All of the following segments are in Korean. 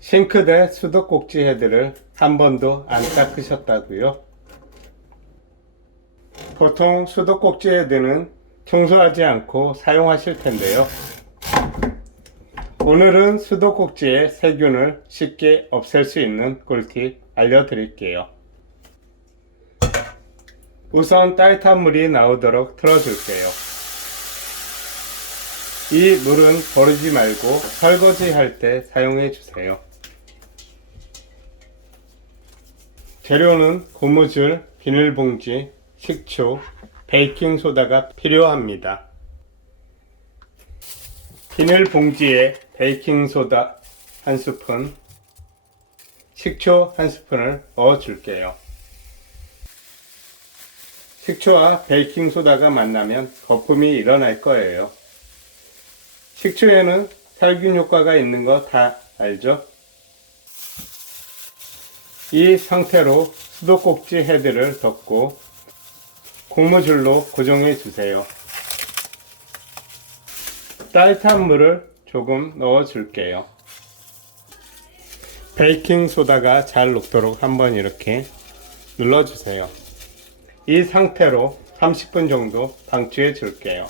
싱크대 수도꼭지 헤드를 한 번도 안 닦으셨다고요? 보통 수도꼭지 헤드는 청소하지 않고 사용하실 텐데요. 오늘은 수도꼭지의 세균을 쉽게 없앨 수 있는 꿀팁 알려드릴게요. 우선 따뜻한 물이 나오도록 틀어줄게요. 이 물은 버리지 말고 설거지 할 때 사용해 주세요. 재료는 고무줄, 비닐봉지, 식초, 베이킹소다가 필요합니다. 비닐봉지에 베이킹소다 한 스푼, 식초 한 스푼을 넣어 줄게요. 식초와 베이킹소다가 만나면 거품이 일어날 거예요. 식초에는 살균 효과가 있는 거 다 알죠? 이 상태로 수도꼭지 헤드를 덮고 고무줄로 고정해 주세요. 따뜻한 물을 조금 넣어 줄게요. 베이킹 소다가 잘 녹도록 한번 이렇게 눌러 주세요. 이 상태로 30분 정도 방치해 줄게요.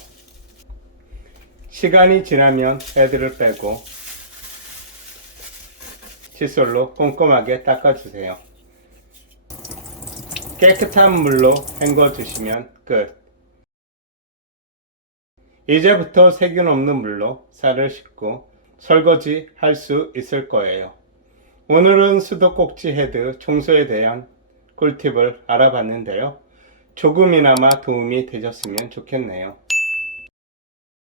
시간이 지나면 헤드를 빼고 칫솔로 꼼꼼하게 닦아주세요. 깨끗한 물로 헹궈 주시면 끝. 이제부터 세균 없는 물로 쌀을 씻고 설거지 할 수 있을 거예요. 오늘은 수도꼭지 헤드 청소에 대한 꿀팁을 알아봤는데요. 조금이나마 도움이 되셨으면 좋겠네요.